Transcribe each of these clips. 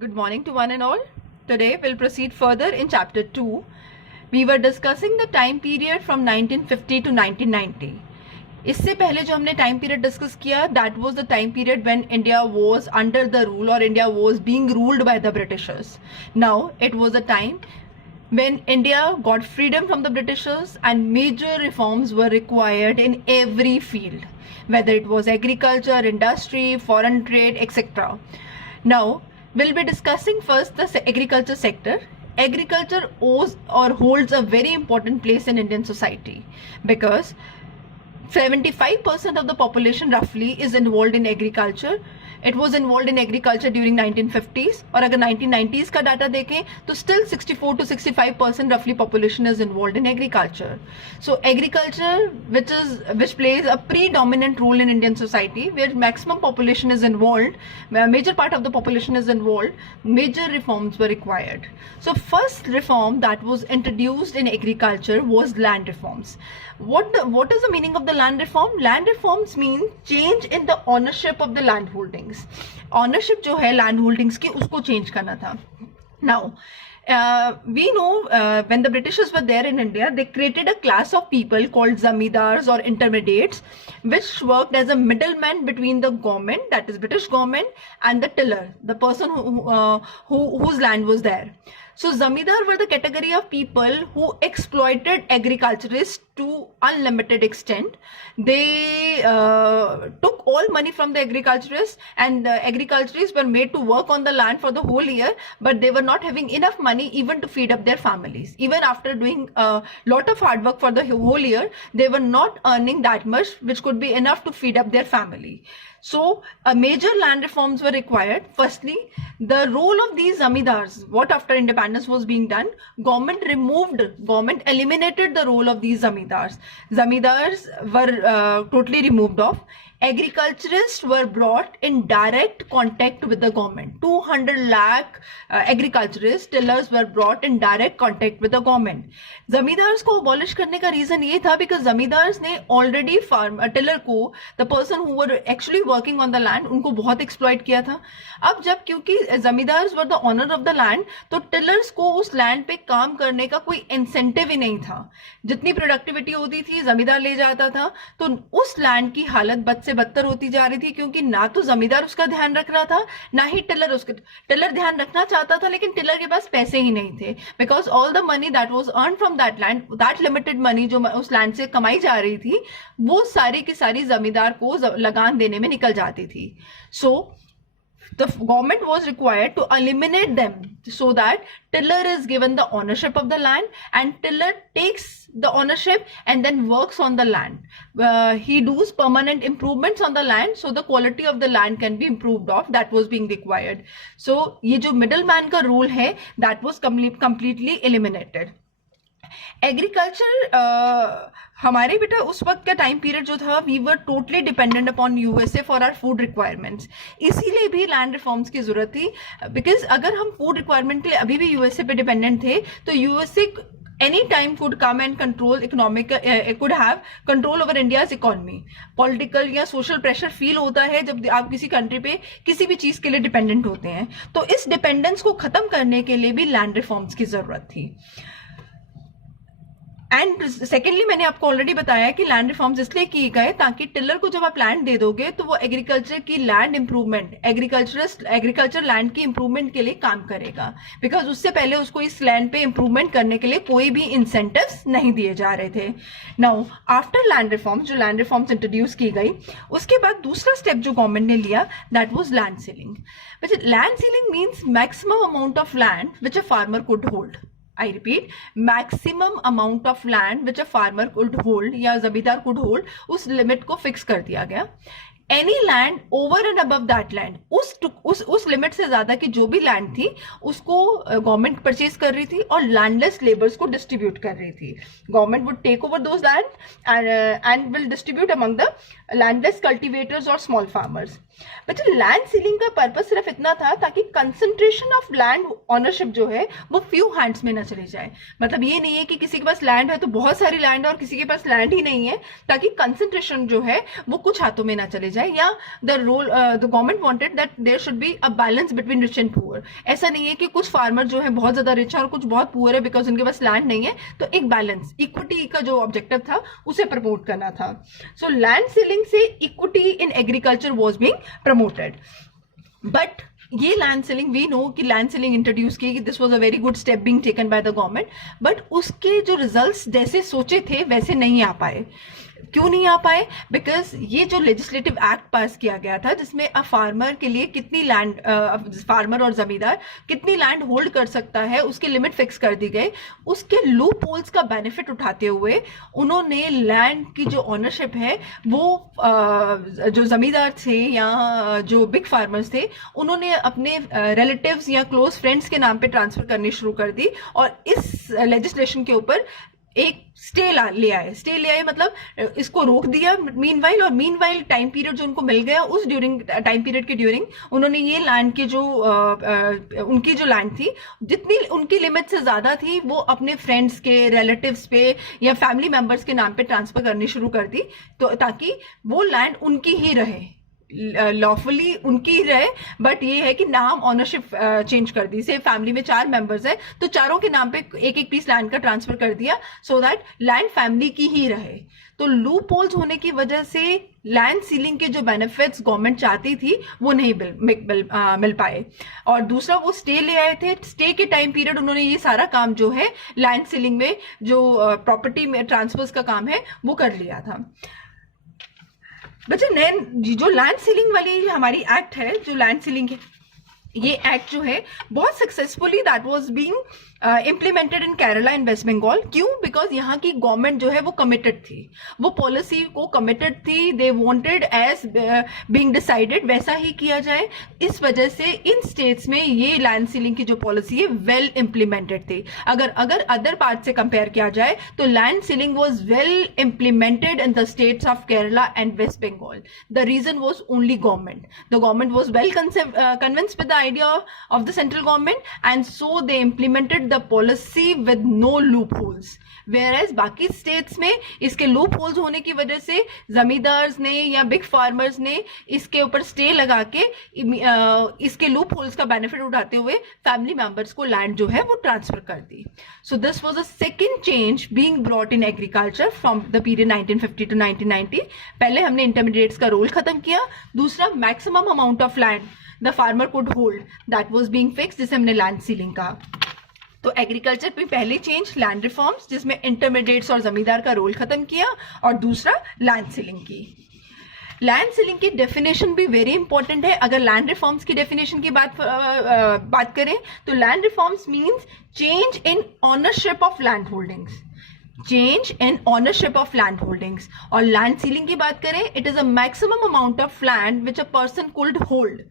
Good morning to one and all. Today we'll proceed further in chapter 2. We were discussing the time period from 1950 to 1990. इससे पहले जो हमने time period discuss किया, that was the time period when India was under the rule or India was being ruled by the Britishers. Now it was a time when India got freedom from the Britishers and major reforms were required in every field, whether it was agriculture, industry, foreign trade, etc. Now we'll be discussing first the agriculture sector. Agriculture owes or holds a very important place in Indian society because 75% of the population roughly is involved in agriculture. It was involved in agriculture during 1950s और अगर 1990s का data देखें तो still 64 to 65% roughly population is involved in agriculture. So agriculture which plays a predominant role in Indian society where maximum population is involved, where a major part of the population is involved, major reforms were required. So first reform that was introduced in agriculture was land reforms. What is the meaning of the land reform? Land reforms mean change in the ownership of the land holdings. Ownership जो है land holdings की उसको change करना था. Now we know when the Britishers were there in India, they created a class of people called zamindars or intermediates, which worked as a middleman between the government, that is British government, and the tiller, the person whose land was there. So zamindar were the category of people who exploited agriculturists to unlimited extent. They took all money from the agriculturists, and the agriculturists were made to work on the land for the whole year, but they were not having enough money even to feed up their families. Even after doing a lot of hard work for the whole year, they were not earning that much which could be enough to feed up their family. So major land reforms were required. Firstly, the role of these zamindars, what after independence was being done, government eliminated the role of these zamindars. Zamindars were totally removed off. Agriculturists were brought in direct contact with the government. 200 lakh agriculturists, tillers were brought in direct contact with the government. Zamindars को abolish करने का reason ये था because zamindars ने already tiller को, the person who were actually working on the land, उनको बहुत exploit किया था. अब जब क्योंकि zamindars were the owner of the land, तो tillers को उस land पे काम करने का कोई incentive ही नहीं था. जितनी productivity होती थी zamindar ले जाता था, तो उस land की हालत बद से बदतर होती जा रही थी क्योंकि ना तो जमींदार उसका ध्यान रख रहा था, ना ही टिलर ध्यान रखना चाहता था, लेकिन टिलर के पास पैसे ही नहीं थे because all the money that was earn from that land, that limited money जो उस लैंड से कमाई जा रही थी वो सारी की सारी जमींदार को लगान देने में निकल जाती थी. सो the government was required to eliminate them so that tiller is given the ownership of the land and tiller takes the ownership and then works on the land. He does permanent improvements on the land so the quality of the land can be improved of. That was being required. So ये जो middleman का role है that was completely eliminated. Agriculture हमारे बेटा उस वक्त का time period जो था we were totally dependent upon USA for our food requirements. इसीलिए भी लैंड रिफॉर्म्स की जरूरत थी बिकॉज अगर हम फूड रिक्वायरमेंट के लिए अभी भी यूएसए पे डिपेंडेंट थे तो USA any time could come and control economic could have control over India's economy. Political या social pressure feel होता है जब आप किसी कंट्री पे किसी भी चीज के लिए डिपेंडेंट होते हैं. तो इस डिपेंडेंस को खत्म करने के लिए भी लैंड रिफॉर्म्स की जरूरत थी. एंड सेकेंडली मैंने आपको ऑलरेडी बताया कि लैंड रिफॉर्म्स इसलिए किए गए ताकि टिलर को जब आप लैंड दे दोगे तो वो एग्रीकल्चर की लैंड इंप्रूवमेंट, एग्रीकल्चर लैंड की इंप्रूवमेंट के लिए काम करेगा बिकॉज उससे पहले उसको इस लैंड पे इंप्रूवमेंट करने के लिए कोई भी इंसेंटिव्स नहीं दिए जा रहे थे. नाउ आफ्टर लैंड रिफॉर्म्स, जो लैंड रिफॉर्म्स इंट्रोड्यूस की गई उसके बाद दूसरा स्टेप जो गवर्नमेंट ने लिया that was land ceiling. Land ceiling means maximum amount of land which a farmer could hold. I repeat, maximum amount of land which a farmer could hold या जमींदार could hold, उस limit को fix कर दिया गया. Any land over and above that land, उस limit से ज्यादा की जो भी लैंड थी उसको गवर्नमेंट परचेज कर रही थी और लैंडलेस लेबर्स को डिस्ट्रीब्यूट कर रही थी. Government would take over those land and will distribute among the landless cultivators और स्मॉल फार्मर्स। बच्चे लैंड सीलिंग का पर्पस सिर्फ इतना था ताकि कंसंट्रेशन ऑफ लैंड ऑनरशिप जो है वो फ्यू हैंड्स में ना चले जाए। मतलब ये नहीं है कि किसी के पास लैंड है तो बहुत सारी लैंड है और किसी के पास लैंड ही नहीं है, ताकि कंसंट्रेशन जो है वो कुछ हाथों में ना चले जाए। या the government wanted that there should be a balance between rich and poor. ऐसा नहीं है कि कुछ फार्मर जो है बहुत ज्यादा रिच है और कुछ बहुत पुअर है बिकॉज उनके पास लैंड नहीं है। तो एक बैलेंस, इक्विटी का जो ऑब्जेक्टिव था उसे प्रमोट करना था। सो लैंड सीलिंग से equity in agriculture was being promoted. But ये लैंड सीलिंग, वी नो कि लैंड सीलिंग इंट्रोड्यूस की, this was a very good step being taken by the government, but उसके जो रिजल्ट्स जैसे सोचे थे वैसे नहीं आ पाए। क्यों नहीं आ पाए? बिकॉज ये जो लेजिस्लेटिव एक्ट पास किया गया था जिसमें अ फार्मर के लिए कितनी लैंड, फार्मर और जमींदार कितनी लैंड होल्ड कर सकता है उसकी लिमिट फिक्स कर दी गई। उसके लूप होल्स का बेनिफिट उठाते हुए उन्होंने लैंड की जो ऑनरशिप है वो जो जमींदार थे या जो बिग फार्मर्स थे उन्होंने अपने रिलेटिव्स या क्लोज फ्रेंड्स के नाम पे ट्रांसफर करनी शुरू कर दी। और इस लेजिस्लेशन के ऊपर एक स्टे ले आए मतलब इसको रोक दिया मीनवाइल। और मीनवाइल टाइम पीरियड जो उनको मिल गया, उस ड्यूरिंग टाइम पीरियड के ड्यूरिंग उन्होंने ये लैंड के जो उनकी जो लैंड थी जितनी उनकी लिमिट से ज्यादा थी वो अपने फ्रेंड्स के, रिलेटिव्स पे या फैमिली मेंबर्स के नाम पे ट्रांसफर करनी शुरू कर दी, तो ताकि वो लैंड उनकी ही रहे, लॉफुली उनकी ही रहे। बट ये है कि नाम ऑनरशिप चेंज कर दी। से फैमिली में 4 मेंबर्स है तो चारों के नाम पे एक एक पीस लैंड का ट्रांसफर कर दिया सो दैट लैंड फैमिली की ही रहे। तो लूप होल्स होने की वजह से लैंड सीलिंग के जो बेनिफिट्स गवर्नमेंट चाहती थी वो नहीं मिल पाए। और दूसरा वो स्टे ले आए थे। स्टे के टाइम पीरियड उन्होंने ये सारा काम जो है लैंड सीलिंग में जो प्रॉपर्टी में ट्रांसफर्स का काम है वो कर लिया था। बच्चे नए जो लैंड सीलिंग वाली हमारी एक्ट है, जो लैंड सीलिंग है, ये एक्ट जो है बहुत successfully that was being implemented in Kerala and West Bengal. क्यों? बिकॉज यहाँ की गवर्नमेंट जो है वो कमिटेड थी, वो पॉलिसी को कमिटेड थी। They wanted as being decided वैसा ही किया जाए। इस वजह से इन स्टेट्स में ये लैंड सीलिंग की जो पॉलिसी है वेल इम्प्लीमेंटेड थी। अगर अदर पार्ट से कंपेयर किया जाए तो land ceiling was well implemented in the states of Kerala and West Bengal. The reason was only government. The government was well convinced with the idea of the central government, and so they implemented the policy with no loopholes. Whereas बाकी states में इसके loop holes होने की वजह से जमींदार्स ने या big farmers ने इसके ऊपर स्टे लगा के इसके लूप होल्स का बेनिफिट उठाते हुए फैमिली मेंबर्स को लैंड जो है वो ट्रांसफर कर दी। So this was a second change being brought in agriculture from the period 1950 to 1990। पहले हमने इंटरमीडिएट्स का रोल खत्म किया। दूसरा, maximum amount of land the farmer could hold that was being fixed, जिसे हमने लैंड सीलिंग कहा। तो एग्रीकल्चर पे पहले चेंज लैंड रिफॉर्म्स, जिसमें इंटरमीडिएट्स और जमींदार का रोल खत्म किया, और दूसरा लैंड सीलिंग की। लैंड सीलिंग की डेफिनेशन भी वेरी इंपॉर्टेंट है। अगर लैंड रिफॉर्म्स की डेफिनेशन की बात करें तो land reforms means change in ownership of land holdings, change in ownership of land holdings. और लैंड सीलिंग की बात करें, it is a maximum amount of land which a person could hold.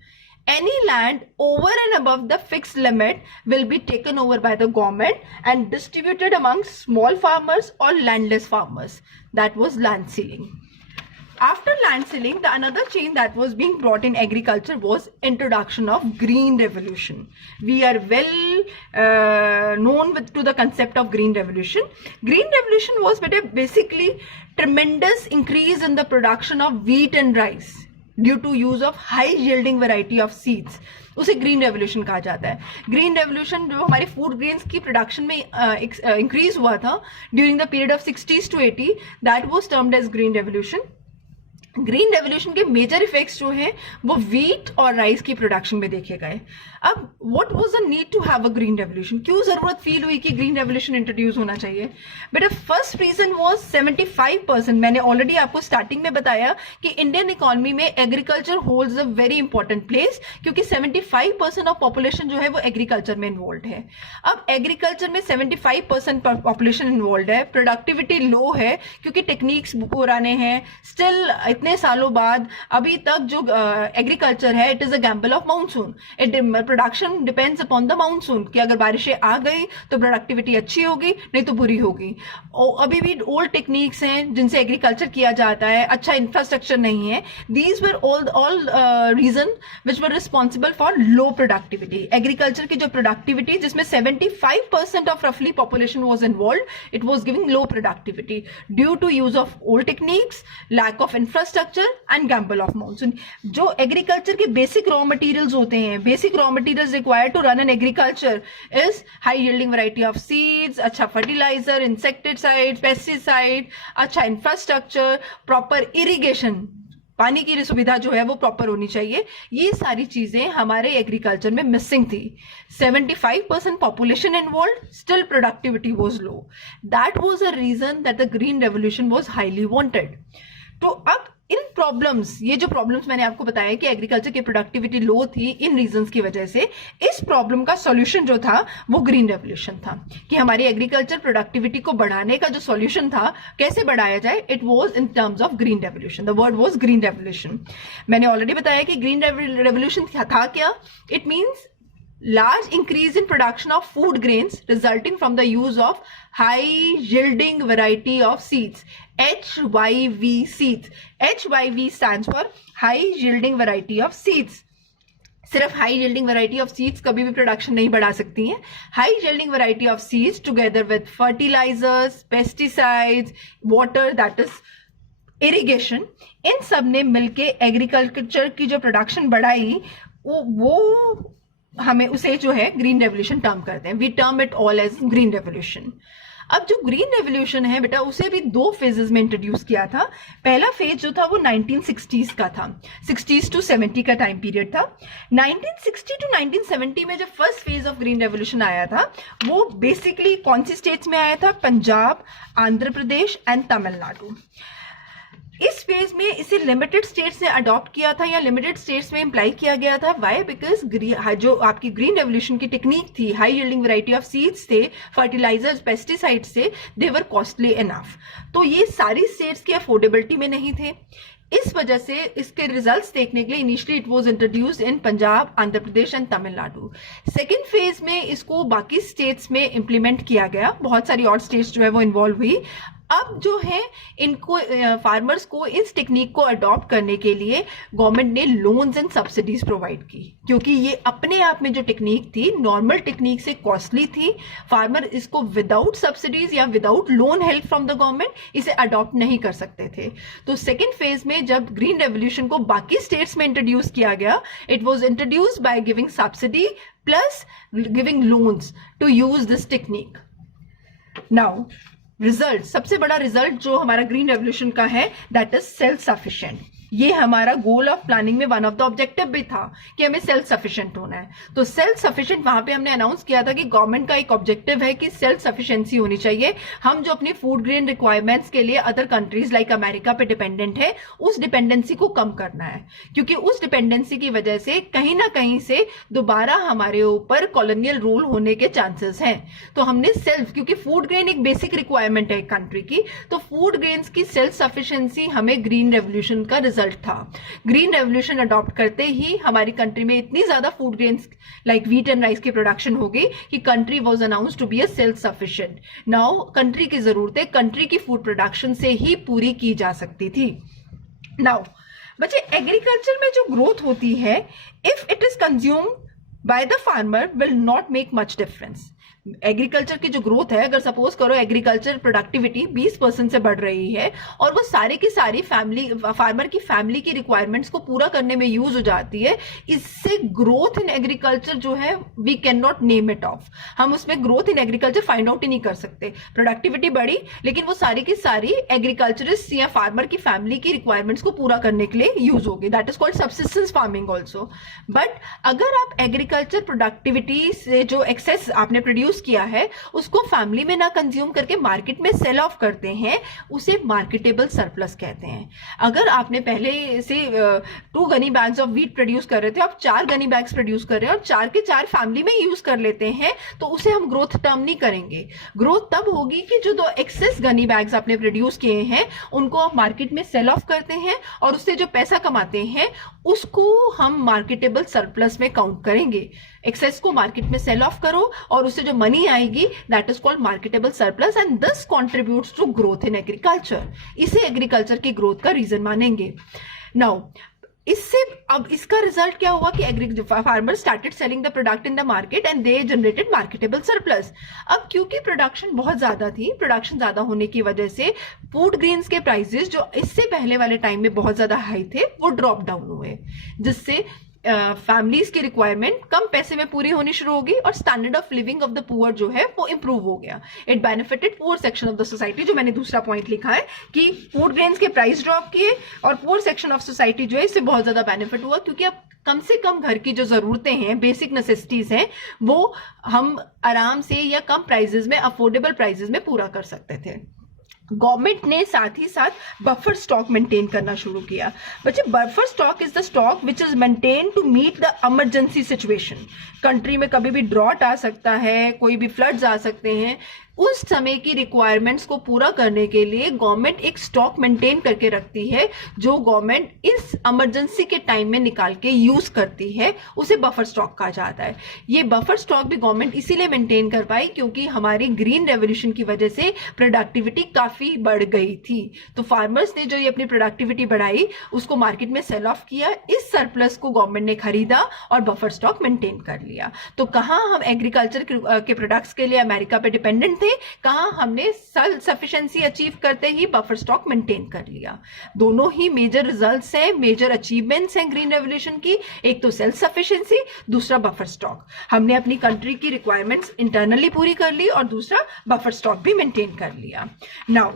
Any land over and above the fixed limit will be taken over by the government and distributed among small farmers or landless farmers. That was land ceiling. After land ceiling, the another change that was being brought in agriculture was introduction of green revolution. We are well known to the concept of green revolution. Green revolution was basically tremendous increase in the production of wheat and rice due to use of high yielding variety of seeds. उसे green revolution कहा जाता है। Green revolution जो हमारे food grains की production में increase हुआ था during the period of 60s to 80, that was termed as green revolution. Green revolution के मेजर इफेक्ट्स जो हैं वो व्हीट और राइस की प्रोडक्शन में देखे गए। अब what was the need to have a green revolution? क्यों जरूरत फील हुई कि ग्रीन रेवोल्यूशन इंट्रोड्यूस होना चाहिए? बेटा फर्स्ट रीजन वाज 75%। मैंने ऑलरेडी आपको स्टार्टिंग में बताया कि इंडियन इकोनॉमी में agriculture holds a very important place, क्योंकि 75% ऑफ पॉपुलेशन जो है वो एग्रीकल्चर में इन्वॉल्व है। अब एग्रीकल्चर में 75% पॉपुलेशन इन्वॉल्व है, प्रोडक्टिविटी लो है क्योंकि टेक्निक्स पुराने हैं, स्टिल इतने इतने सालों बाद अभी तक जो एग्रीकल्चर है, it is a gamble of monsoon. It production depends upon the monsoon, कि अगर बारिशें आ गई तो प्रोडक्टिविटी अच्छी होगी, नहीं तो बुरी होगी. अभी भी ओल्ड टेक्निक्स हैं जिनसे एग्रीकल्चर किया जाता है, अच्छा इंफ्रास्ट्रक्चर नहीं है. These were all reason which were responsible for low productivity. Agriculture की जो प्रोडक्टिविटी, जिसमें 75% ऑफ रफली population was involve, it was giving low productivity due to use of old techniques, lack of infrastructure and gamble of monsoon. जो agriculture के basic raw materials होते हैं, basic raw materials required to run an agriculture is high yielding variety of seeds, अच्छा fertiliser, insecticide, pesticide, अच्छा infrastructure, proper irrigation, पानी की सुविधा जो है वो प्रॉपर होनी चाहिए. ये सारी चीजें हमारे एग्रीकल्चर में मिसिंग थी. 75% population involve, still productivity was low. That was a reason that the green revolution was highly wanted. तो अब इन प्रॉब्लम्स, ये जो प्रॉब्लम्स मैंने आपको बताया कि एग्रीकल्चर की प्रोडक्टिविटी लो थी इन रीजंस की वजह से, इस प्रॉब्लम का सॉल्यूशन जो था वो ग्रीन रेवोल्यूशन था. कि हमारी एग्रीकल्चर प्रोडक्टिविटी को बढ़ाने का जो सॉल्यूशन था, कैसे बढ़ाया जाए, it was in terms of green revolution. The word was green revolution. मैंने ऑलरेडी बताया कि ग्रीन रेवोल्यूशन था क्या. It means large increase in production of food grains resulting from the use of high yielding variety of seeds, HYV seeds. HYV stands for high yielding variety of seeds. सिर्फ high yielding variety of seeds कभी भी production नहीं बढ़ा सकती हैं. High yielding variety of seeds together with fertilisers, pesticides, water, that is irrigation, इन सब ने मिलके एग्रीकल्चर की जो प्रोडक्शन बढ़ाई, वो हमें उसे जो है ग्रीन रेवोल्यूशन टर्म करते हैं. We term it all as green revolution. अब जो ग्रीन रेवोल्यूशन है बेटा, उसे भी 2 फेजेस में इंट्रोड्यूस किया था. पहला फेज जो था वो 1960s का था, 60s to 70 का टाइम पीरियड था. 1960 to 1970 में जब first phase of green revolution आया था, वो बेसिकली कौन सी स्टेट्स में आया था? पंजाब, आंध्र प्रदेश एंड तमिलनाडु. इस फेज में इसे लिमिटेड स्टेट्स ने अडॉप्ट किया था या लिमिटेड स्टेट्स में इम्प्लाई किया गया था. वाई? बिकॉज जो आपकी ग्रीन रेवोल्यूशन की टेक्निक थी, high yielding variety of seeds थे, फर्टिलाइजर्स, पेस्टिसाइड्स थे, दे वर कॉस्टली इनफ. तो ये सारी स्टेट्स की अफोर्डेबिलिटी में नहीं थे. इस वजह से इसके रिजल्ट्स देखने के लिए initially it was introduced in Punjab, Andhra Pradesh and Tamil Nadu. Second phase में इसको बाकी स्टेट्स में इंप्लीमेंट किया गया. बहुत सारी और स्टेट्स जो है वो इन्वॉल्व हुई. अब जो है इनको फार्मर्स को इस टेक्निक को अडॉप्ट करने के लिए गवर्नमेंट ने लोन्स एंड सब्सिडीज प्रोवाइड की, क्योंकि ये अपने आप में जो टेक्निक थी नॉर्मल टेक्निक से कॉस्टली थी. फार्मर इसको विदाउट सब्सिडीज या without loan help from the government इसे अडॉप्ट नहीं कर सकते थे. तो सेकेंड फेज में जब ग्रीन रेवोल्यूशन को बाकी स्टेट्स में इंट्रोड्यूस किया गया, it was introduce by giving subsidy plus giving loans to use this technique. Now result, सबसे बड़ा रिजल्ट जो हमारा ग्रीन रेवोल्यूशन का है, दैट इज सेल्फ सफिशिएंट. ये हमारा गोल ऑफ प्लानिंग में वन ऑफ द ऑब्जेक्टिव भी था कि हमें सेल्फ सफिशिएंट होना है. तो सेल्फ सफिशिएंट वहां पे हमने अनाउंस किया था कि गवर्नमेंट का एक ऑब्जेक्टिव है कि सेल्फ सफिशिएंसी होनी चाहिए. हम जो अपनी फूड ग्रेन रिक्वायरमेंट्स के लिए अदर कंट्रीज लाइक अमेरिका पे डिपेंडेंट है, उस डिपेंडेंसी को कम करना है. क्योंकि उस डिपेंडेंसी की वजह से कहीं ना कहीं से दोबारा हमारे ऊपर कॉलोनियल रूल होने के चांसेस हैं. तो हमने सेल्फ, क्योंकि फूड ग्रेन एक बेसिक रिक्वायरमेंट है कंट्री की, तो फूड ग्रेन्स की सेल्फ सफिशिएंसी हमें ग्रीन रेवोल्यूशन का रिजल्ट था. ग्रीन रेवोल्यूशन अडॉप्ट करते ही हमारी कंट्री में इतनी ज्यादा food grains like wheat and rice की प्रोडक्शन हो गई कि country was announced to be a self sufficient. Now country की जरूरतें कंट्री की फूड प्रोडक्शन से ही पूरी की जा सकती थी. नाउ बच्चे, एग्रीकल्चर में जो ग्रोथ होती है, if it is consumed by the farmer will not make much difference. Agriculture की जो ग्रोथ है, अगर सपोज करो एग्रीकल्चर प्रोडक्टिविटी 20% से बढ़ रही है और वो सारी की सारी फार्मर की फैमिली की रिक्वायरमेंट्स को पूरा करने में यूज हो जाती है, इससे ग्रोथ इन एग्रीकल्चर जो है we can not name it off. हम उसमें growth in agriculture find out ही नहीं कर सकते. प्रोडक्टिविटी बढ़ी लेकिन वो सारी की सारी एग्रीकल्चरिस्ट या फार्मर की फैमिली की रिक्वायरमेंट्स को पूरा करने के लिए यूज होगी. That is called subsistence farming also. But अगर आप एग्रीकल्चर प्रोडक्टिविटी से जो एक्सेस आपने प्रोड्यूस प्रोड्यूस किया है उसको फैमिली में ना कंज्यूम करके मार्केट में सेल ऑफ करते हैं, उसे मार्केटेबल सरप्लस कहते हैं। अगर आपने पहले से 2 Ghani bags of wheat produce कर रहे थे, आप 4 गनी बैग्स प्रोड्यूस कर रहे हैं और 4 के 4 फैमिली में यूज कर लेते हैं, तो उसे हम ग्रोथ टर्म नहीं करेंगे। ग्रोथ तब होगी कि जो 2 एक्सेस गनी बैग्स आपने प्रोड्यूस किए हैं उनको आप मार्केट में सेल ऑफ करते हैं और उससे जो पैसा कमाते हैं उसको हम मार्केटेबल सरप्लस में काउंट करेंगे। एक्सेस को मार्केट में सेल ऑफ करो और उससे जो मनी आएगी that is called marketable surplus and this contributes to growth in agriculture. इसे एग्रीकल्चर की ग्रोथ का रीजन मानेंगे। नाउ इससे अब इसका रिजल्ट क्या हुआ कि farmer started selling the product in the market and they generated marketable surplus. अब क्योंकि प्रोडक्शन बहुत ज्यादा थी, प्रोडक्शन ज्यादा होने की वजह से फूड ग्रेन्स के प्राइसेस जो इससे पहले वाले टाइम में बहुत ज्यादा हाई थे वो ड्रॉप डाउन हुए, जिससे फैमिलीज की रिक्वायरमेंट कम पैसे में पूरी होनी शुरू होगी और standard of living of the poor जो है वो इंप्रूव हो गया। It benefited poor section of the society, जो मैंने दूसरा पॉइंट लिखा है कि फूड ग्रेन्स के प्राइस ड्रॉप किए और पुअर सेक्शन ऑफ सोसाइटी जो है इससे बहुत ज्यादा बेनिफिट हुआ, क्योंकि अब कम से कम घर की जो जरूरतें हैं, बेसिक नेसेसिटीज हैं, वो हम आराम से या कम प्राइजेस में, अफोर्डेबल प्राइजेस में पूरा कर सकते थे। गवर्नमेंट ने साथ ही साथ बफर स्टॉक मेंटेन करना शुरू किया। बच्चे, buffer stock is the stock which is maintain to meet the emergency situation. Country में कभी भी ड्रॉट आ सकता है, कोई भी फ्लड्स आ सकते हैं, उस समय की रिक्वायरमेंट्स को पूरा करने के लिए गवर्नमेंट एक स्टॉक मेंटेन करके रखती है, जो गवर्नमेंट इस इमरजेंसी के टाइम में निकाल के यूज करती है, उसे बफर स्टॉक कहा जाता है। ये बफर स्टॉक भी गवर्नमेंट इसीलिए मेंटेन कर पाई क्योंकि हमारी ग्रीन रेवोल्यूशन की वजह से प्रोडक्टिविटी काफी बढ़ गई थी। तो फार्मर्स ने जो ये अपनी प्रोडक्टिविटी बढ़ाई उसको मार्केट में सेल ऑफ किया, इस सरप्लस को गवर्नमेंट ने खरीदा और बफर स्टॉक मेंटेन कर लिया। तो कहां हम एग्रीकल्चर के प्रोडक्ट्स के लिए अमेरिका पे डिपेंडेंट थे, कहां हमने सेल्फ सफिशिएंसी अचीव करते ही बफर स्टॉक मेंटेन कर लिया। दोनों ही मेजर रिजल्ट्स हैं, मेजर अचीवमेंट्स हैं ग्रीन रेवोल्यूशन की। एक तो सेल्फ सफिशिएंसी, दूसरा बफर स्टॉक। हमने अपनी कंट्री की रिक्वायरमेंट्स इंटरनली पूरी कर ली और दूसरा बफर स्टॉक भी मेंटेन कर लिया। नाउ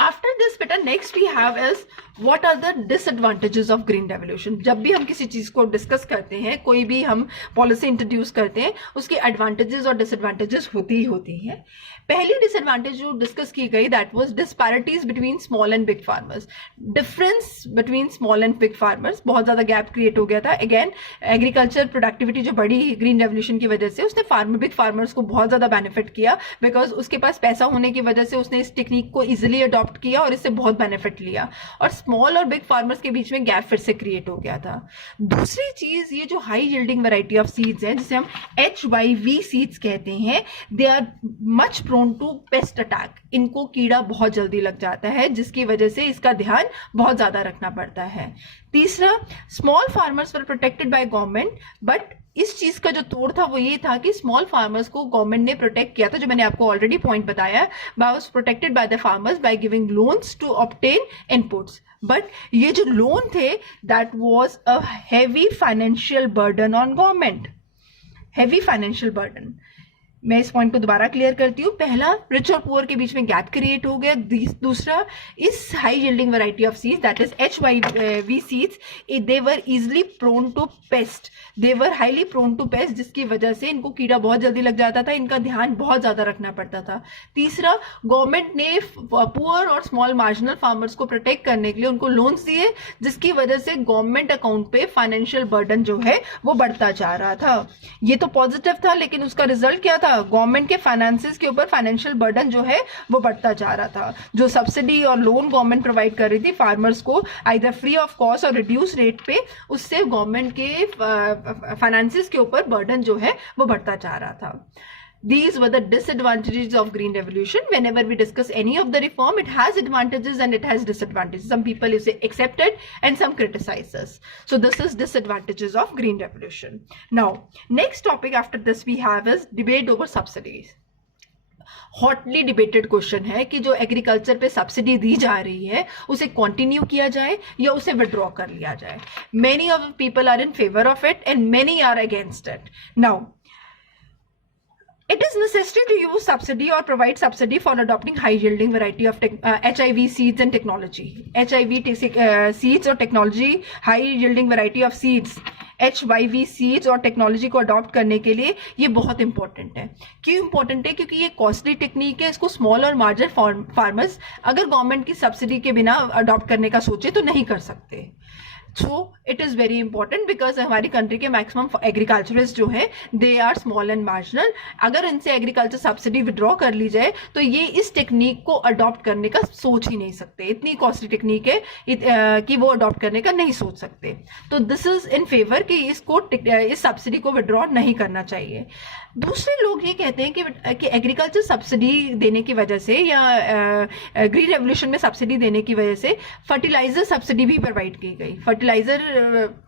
आफ्टर दिस बेटा next we have is what are the disadvantages of green revolution. जब भी हम किसी चीज को डिस्कस करते हैं, कोई भी हम पॉलिसी इंट्रोड्यूस करते हैं, उसके एडवांटेजेस और डिसएडवांटेजेस होती ही होती हैं। पहली डिसएडवांटेज जो डिस्कस की गई that was disparities between small and big farmers. Difference between small and big farmers, बहुत ज्यादा गैप क्रिएट हो गया था। अगेन एग्रीकल्चर प्रोडक्टिविटी जो बढ़ी ग्रीन रेवोल्यूशन की वजह से, उसने बिग फार्मर्स को बहुत ज्यादा बेनिफिट किया, बिकॉज उसके पास पैसा होने की वजह से उसने इस टेक्निक को इजिली अडॉप्ट किया और इससे बहुत बेनिफिट लिया, और स्मॉल और बिग फार्मर्स के बीच में गैप फिर से क्रिएट हो गया था। दूसरी चीज, ये जो high yielding variety of seeds हैं, जिसे हम HYV सीड्स कहते हैं, they are much prone to pest attack. इनको कीड़ा बहुत जल्दी लग जाता है, जिसकी वजह से इसका ध्यान बहुत ज्यादा रखना पड़ता है। तीसरा, small farmers were protected by government, but इस चीज का जो तोड़ था वो ये था कि स्मॉल फार्मर्स को गवर्नमेंट ने प्रोटेक्ट किया था, जो मैंने आपको ऑलरेडी पॉइंट बताया, was protected by the farmers by giving loans to obtain inputs. But ये जो लोन थे that was a heavy financial burden on government, heavy financial burden. मैं इस पॉइंट को दोबारा क्लियर करती हूँ। पहला, रिच और पुअर के बीच में गैप क्रिएट हो गया। दूसरा, इस high yielding variety of seeds that is HYV seeds, they were easily prone to pest, they were highly prone to pest, जिसकी वजह से इनको कीड़ा बहुत जल्दी लग जाता था, इनका ध्यान बहुत ज्यादा रखना पड़ता था। तीसरा, गवर्नमेंट ने पुअर और स्मॉल मार्जिनल फार्मर्स को प्रोटेक्ट करने के लिए उनको लोन्स दिए, जिसकी वजह से गवर्नमेंट अकाउंट पे फाइनेंशियल बर्डन जो है वो बढ़ता जा रहा था। ये तो पॉजिटिव था, लेकिन उसका रिजल्ट क्या था? गवर्नमेंट के फाइनेंसेस के ऊपर फाइनेंशियल बर्डन जो है वो बढ़ता जा रहा था। जो सब्सिडी और लोन गवर्नमेंट प्रोवाइड कर रही थी फार्मर्स को आइदर फ्री ऑफ कॉस्ट और रिड्यूस रेट पे, उससे गवर्नमेंट के फाइनेंसेस के ऊपर बर्डन जो है वो बढ़ता जा रहा था। These were the disadvantages of green revolution. Whenever we discuss any of the reform, it has advantages and it has disadvantages. Some people say accept it and some criticize us. So this is disadvantages of green revolution. Now, next topic after this we have is debate over subsidies. Hotly debated question है कि जो agriculture पे subsidy दी जा रही है उसे continue किया जाए या उसे विड्रॉ कर लिया जाए। Many of people are in favour of it and many are against it. Now it is necessary to use subsidy or provide subsidy for adopting high yielding variety of HIV seeds and technology. HIV seeds or technology, high yielding variety of seeds HYV seeds और technology को adopt करने के लिए ये बहुत important है। क्यों important है? क्योंकि ये कॉस्टली टेक्निक है, इसको स्मॉल और मार्जिनल फार्मर्स अगर गवर्नमेंट की सब्सिडी के बिना अडॉप्ट करने का सोचे तो नहीं कर सकते। So it is very important because हमारी कंट्री के मैक्सिमम एग्रीकल्चरिस्ट जो है they are small and marginal. अगर इनसे एग्रीकल्चर सब्सिडी विड्रॉ कर ली जाए तो ये इस टेक्निक को अडॉप्ट करने का सोच ही नहीं सकते, इतनी कॉस्टली टेक्निक है कि वो अडॉप्ट करने का नहीं सोच सकते। तो दिस इज इन फेवर कि इस सब्सिडी को विड्रॉ नहीं करना चाहिए। दूसरे लोग ये कहते हैं कि एग्रीकल्चर सब्सिडी देने की वजह से या ग्रीन रेवोल्यूशन में सब्सिडी देने की वजह से फर्टिलाइजर सब्सिडी भी प्रोवाइड की गई, फर्टिलाइजर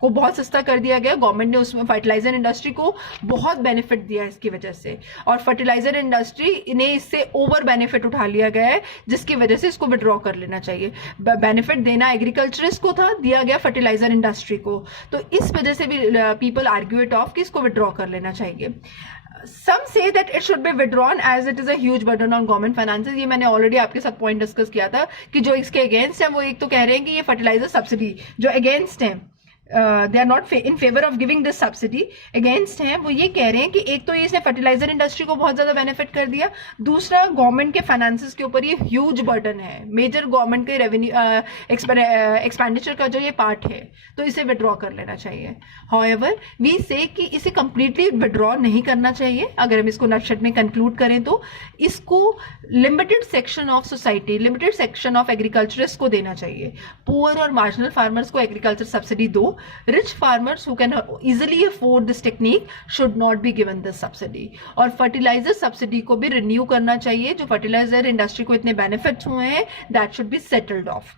को बहुत सस्ता कर दिया गया। गवर्नमेंट ने उसमें फर्टिलाइजर इंडस्ट्री को बहुत बेनिफिट दिया इसकी वजह से, और फर्टिलाइजर इंडस्ट्री ने इससे ओवर बेनिफिट उठा लिया गया है, जिसकी वजह से इसको विड्रॉ कर लेना चाहिए। बेनिफिट देना एग्रीकल्चरिस्ट को था, दिया गया फर्टिलाइजर इंडस्ट्री को, तो इस वजह से भी पीपल आर्ग्यू इट ऑफ कि इसको विड्रॉ कर लेना चाहिए। Some say that it should be withdrawn as it is a huge burden on government finances। ये मैंने ऑलरेडी आपके साथ पॉइंट डिस्कस किया था कि जो इसके अगेंस्ट है वो एक तो कह रहे हैं कि ये फर्टिलाइजर सब्सिडी जो अगेंस्ट है, they are not in favour of giving this subsidy, against हैं। वो ये कह रहे हैं कि एक तो ये इसने फर्टिलाइजर इंडस्ट्री को बहुत ज्यादा बेनिफिट कर दिया, दूसरा गवर्नमेंट के फाइनेंसेस के ऊपर ये ह्यूज बर्डन है, मेजर गवर्नमेंट के रेवेन्यू एक्सपेंडिचर का जो ये पार्ट है, तो इसे विड्रॉ कर लेना चाहिए। हाउएवर वी से कि इसे कंप्लीटली विड्रॉ नहीं करना चाहिए। अगर हम इसको नटशट में कंक्लूड करें तो इसको limited section of society, limited section of agriculturist को देना चाहिए। पुअर और मार्जिनल फार्मर्स को एग्रीकल्चर सब्सिडी दो, rich farmers who can easily afford this technique should not be given this subsidy। और फर्टिलाइजर सब्सिडी को भी रिन्यू करना चाहिए, जो फर्टिलाइजर इंडस्ट्री को इतने बेनिफिट्स हुए हैं that should be settled of.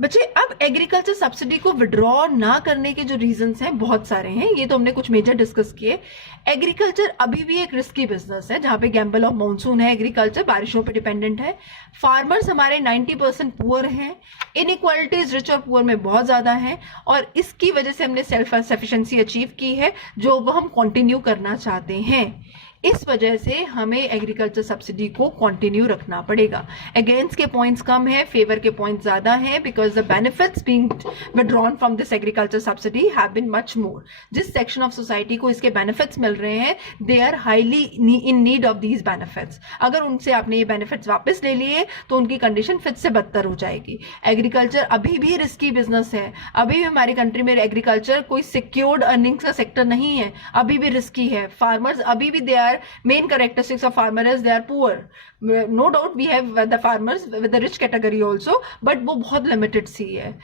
बच्चे अब एग्रीकल्चर सब्सिडी को विड्रॉ ना करने के जो रीजंस हैं बहुत सारे हैं, ये तो हमने कुछ मेजर डिस्कस किए। एग्रीकल्चर अभी भी एक रिस्की बिजनेस है जहां पे गैम्बल ऑफ मानसून है, एग्रीकल्चर बारिशों पे डिपेंडेंट है। फार्मर्स हमारे 90% पुअर हैं, इनइक्वालिटीज रिच और पुअर में बहुत ज्यादा है, और इसकी वजह से हमने सेल्फ सफिशिएंसी अचीव की है जो वो हम कंटिन्यू करना चाहते हैं। इस वजह से हमें एग्रीकल्चर सब्सिडी को कंटिन्यू रखना पड़ेगा। अगेंस्ट के पॉइंट्स कम है, फेवर के पॉइंट्स ज्यादा हैं, because the benefits being withdrawn from this agriculture subsidy have been much more. जिस सेक्शन ऑफ सोसाइटी को इसके बेनिफिट्स मिल रहे हैं they are highly in need of these benefits. अगर उनसे आपने ये बेनिफिट्स वापस ले लिए तो उनकी कंडीशन फिर से बदतर हो जाएगी। एग्रीकल्चर अभी भी रिस्की बिजनेस है, अभी भी हमारी कंट्री में एग्रीकल्चर कोई सिक्योर्ड अर्निंग्स का सेक्टर नहीं है, अभी भी रिस्की है। फार्मर्स अभी भी they are main characteristics of farmer is they are poor। No doubt we have the farmers with the rich category also, but वो बहुत limited सी है।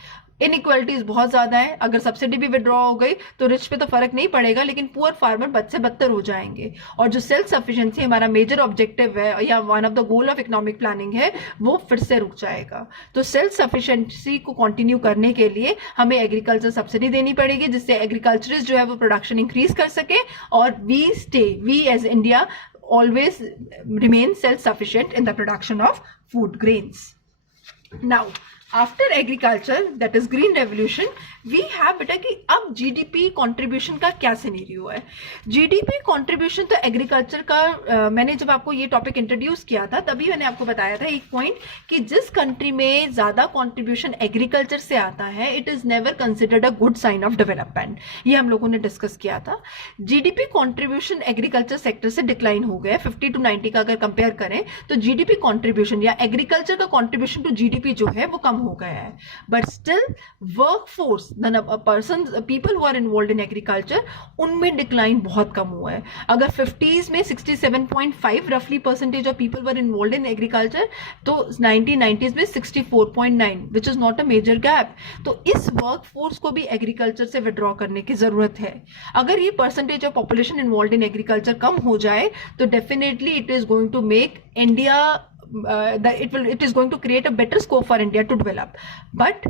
इनइक्वालिटीज बहुत ज्यादा है, अगर सब्सिडी भी विड्रॉ हो गई तो रिच पे तो फर्क नहीं पड़ेगा, लेकिन पुअर फार्मर बद से बदतर हो जाएंगे। और जो सेल्फ सफिशिएंसी हमारा मेजर ऑब्जेक्टिव है या one of the goal of economic planning है वो फिर से रुक जाएगा। तो सेल्फ सफिशिएंसी को कंटिन्यू करने के लिए हमें एग्रीकल्चर सब्सिडी देनी पड़ेगी, जिससे एग्रीकल्चरिस्ट जो है वो प्रोडक्शन इंक्रीज कर सके और we as India always remain self-sufficient in the production of food grains। Now, after agriculture, that is green revolution, we have बेटा कि अब जीडीपी कंट्रीब्यूशन का क्या सिनेरियो है। जीडीपी कंट्रीब्यूशन तो एग्रीकल्चर का मैंने जब आपको ये टॉपिक इंट्रोड्यूस किया था तभी मैंने आपको बताया था एक पॉइंट कि जिस कंट्री में ज्यादा कंट्रीब्यूशन एग्रीकल्चर से आता है it is never considered a good sign of development. ये हम लोगों ने डिस्कस किया था। जीडीपी कंट्रीब्यूशन एग्रीकल्चर सेक्टर से डिक्लाइन हो गया 50 to 90 का अगर कंपेयर करें तो जीडीपी कंट्रीब्यूशन या एग्रीकल्चर का कंट्रीब्यूशन टू जीडीपी जो है वो कम हो गया है। But still workforce people who are involve in agriculture उनमें डिक्लाइन बहुत कम हुआ है। अगर 50s में 67.5 रफली percentage of people were involve in agriculture तो 1990s में 64.9 which is not a major gap. तो इस वर्कफोर्स को भी एग्रीकल्चर से विड्रॉ करने की जरूरत है। अगर ये percentage of population involve in agriculture कम हो जाए तो definitely it is going to make India it is going to create a better scope for India to develop। but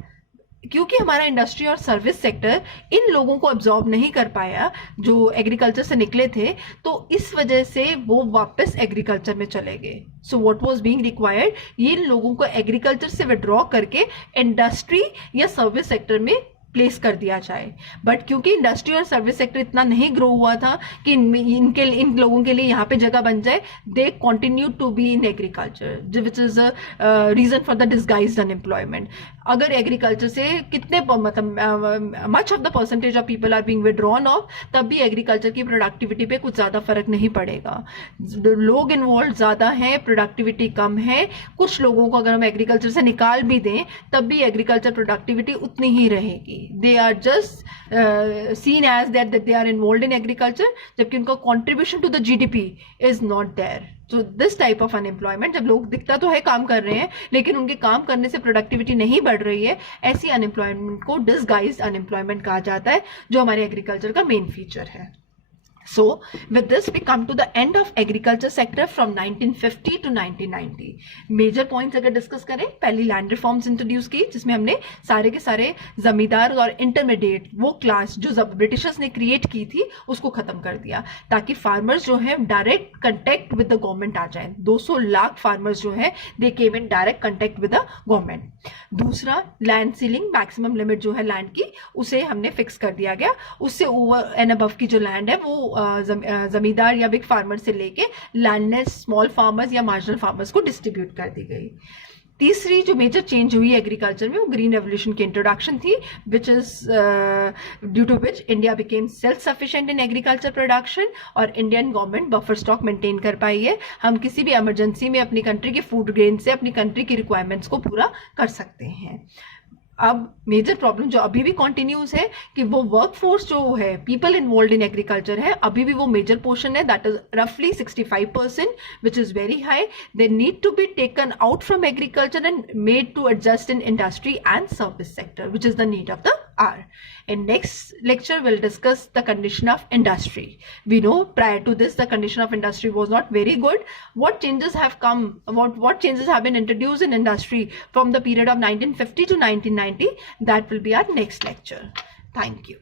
क्योंकि हमारा इंडस्ट्री और सर्विस सेक्टर इन लोगों को अब्जॉर्ब नहीं कर पाया जो एग्रीकल्चर से निकले थे, तो इस वजह से वो वापस एग्रीकल्चर में चले गए। So what was being required, ये लोगों को एग्रीकल्चर से विड्रॉ करके इंडस्ट्री या सर्विस सेक्टर में प्लेस कर दिया जाए। बट क्योंकि इंडस्ट्री और सर्विस सेक्टर इतना नहीं ग्रो हुआ था कि इन लोगों के लिए यहाँ पे जगह बन जाए, they continue to be in agriculture, which is a reason for the disguised unemployment. अगर एग्रीकल्चर से कितने मतलब much of the percentage of people are being withdrawn off, तब भी एग्रीकल्चर की प्रोडक्टिविटी पे कुछ ज्यादा फर्क नहीं पड़ेगा। लोग इन्वॉल्व ज्यादा है, प्रोडक्टिविटी कम है। कुछ लोगों को अगर हम एग्रीकल्चर से निकाल भी दें तब भी एग्रीकल्चर प्रोडक्टिविटी उतनी ही रहेगी। They are just seen as that they are involve in agriculture, जबकि उनका contribution to the GDP is not there. तो दिस टाइप ऑफ अनएम्प्लॉयमेंट, जब लोग दिखता तो है काम कर रहे हैं लेकिन उनके काम करने से प्रोडक्टिविटी नहीं बढ़ रही है, ऐसी अनएम्प्लॉयमेंट को डिसगाइज्ड अनएम्प्लॉयमेंट कहा जाता है, जो हमारे एग्रीकल्चर का मेन फीचर है। So with this we come to the end of agriculture sector from 1950 to 1990. Major points अगर डिस्कस करें, पहली लैंड रिफॉर्म्स इंट्रोड्यूस की, जिसमें हमने सारे के सारे जमींदार और इंटरमीडिएट वो क्लास जो ब्रिटिशर्स ने क्रिएट की थी उसको खत्म कर दिया, ताकि फार्मर्स जो है direct contact with the government आ जाए। 200 लाख फार्मर्स जो है they came in direct contact with the government. दूसरा, लैंड सीलिंग, मैक्सिमम लिमिट जो है लैंड की उसे हमने फिक्स कर दिया गया। उससे ओवर एंड अबव की जो लैंड है वो जमींदार या बिग फार्मर से लेके लैंडलेस स्मॉल फार्मर्स या मार्जिनल फार्मर्स को डिस्ट्रीब्यूट कर दी गई। तीसरी जो मेजर चेंज हुई एग्रीकल्चर में वो ग्रीन रेवोल्यूशन की इंट्रोडक्शन थी, which is due to which India became self sufficient in agriculture production और Indian government buffer stock maintain कर पाई है। हम किसी भी इमरजेंसी में अपनी कंट्री के फूड ग्रेन से अपनी कंट्री की रिक्वायरमेंट्स को पूरा कर सकते हैं। अब मेजर प्रॉब्लम जो अभी भी कॉन्टिन्यूस है कि वो वर्कफोर्स जो है, पीपल इन्वॉल्व इन एग्रीकल्चर है, अभी भी वो मेजर पोर्शन है, दैट इज रफली 65%, which is very high. They need to be taken out from agriculture and made to adjust in industry and service sector, which is the need of the hour. In next lecture we'll discuss the condition of industry. We know prior to this the condition of industry was not very good. What changes have come, what changes have been introduced in industry from the period of 1950 to 1990, that will be our next lecture. Thank you.